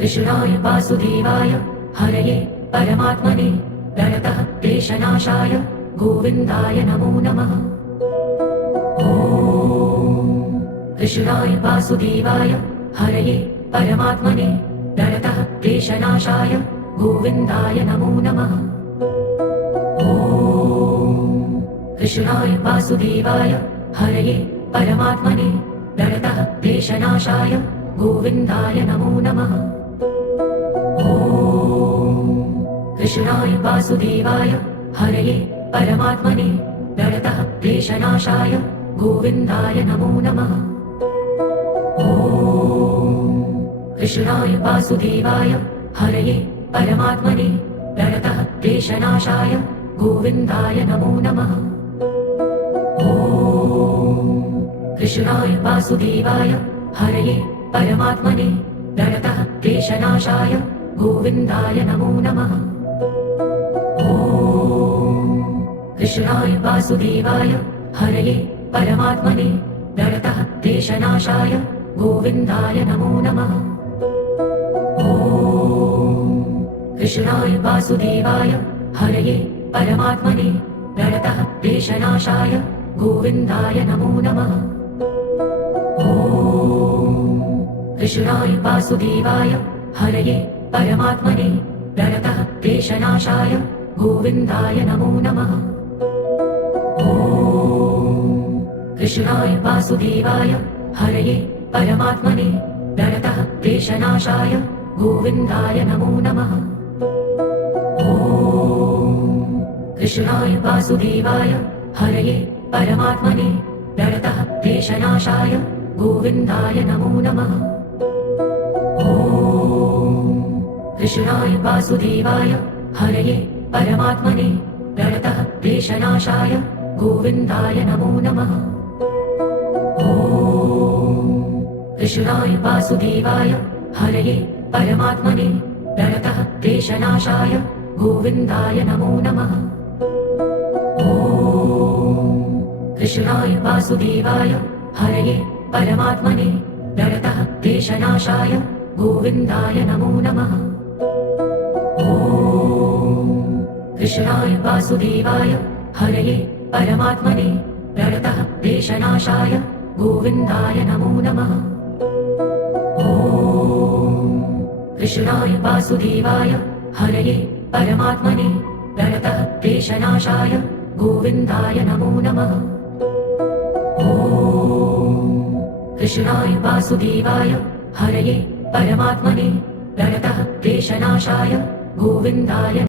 कृष्णाय वासुदेवाय हरये परमात्मने प्रणतः क्लेशनाशाय गोविन्दाय नमो नमः। कृष्णाय वासुदेवाय हरये परमात्मने प्रणतः क्लेशनाशाय गोविन्दाय नमो नमः। कृष्णाय वासुदेवाय हरये परमात्मने प्रणतः क्लेशनाशाय गोविन्दाय नमो नमः। कृष्णाय वासुदेवाय हरये परमात्मने प्रणतः क्लेशनाशाय गोविन्दाय नमो नमः। कृष्णाय वासुदेवाय हरये परमात्मने प्रणतः क्लेशनाशाय गोविन्दाय नमो नमः। कृष्णाय वासुदेवाय हरये परमात्मने प्रणतः क्लेशनाशाय गोविन्दाय नमो नमः। कृष्णाय वासुदेवाय हरये परमात्मने प्रणतः क्लेशनाशाय गोविन्दाय नमो नमः। कृष्णाय वासुदेवाय हरये परमात्मने प्रणतः क्लेशनाशाय गोविन्दाय नमो नमः। कृष्णाय वासुदेवाय हरये परमात्मने प्रणतः क्लेशनाशाय गोविन्दाय नमो नमः। कृष्णाय वासुदेवाय हरये परमात्मने प्रणतः क्लेशनाशाय गोविन्दाय नमो नमः। कृष्णाय वासुदेवाय हरये परमात्मने प्रणतः क्लेशनाशाय गोविन्दाय नमो नमः। कृष्णाय वासुदेवाय हरये परमात्मने प्रणतः क्लेशनाशाय गोविन्दाय नमो नमः। कृष्णाय वासुदेवाय हरये परमात्मने प्रणतः क्लेशनाशाय गोविन्दाय नमो नमः। कृष्णाय वासुदेवाय हरये परमात्मने प्रणतः क्लेशनाशाय गोविन्दाय नमो नमः। कृष्णाय वासुदेवाय हरये परमात्मने प्रणतः क्लेशनाशाय गोविन्दाय नमो नमः। कृष्णाय वासुदेवाय हरये परमात्मने प्रणतः क्लेशनाशाय गोविन्दाय नमो नमः। कृष्णाय वासुदेवाय हरये परमात्मने प्रणतः क्लेशनाशाय गोविन्दाय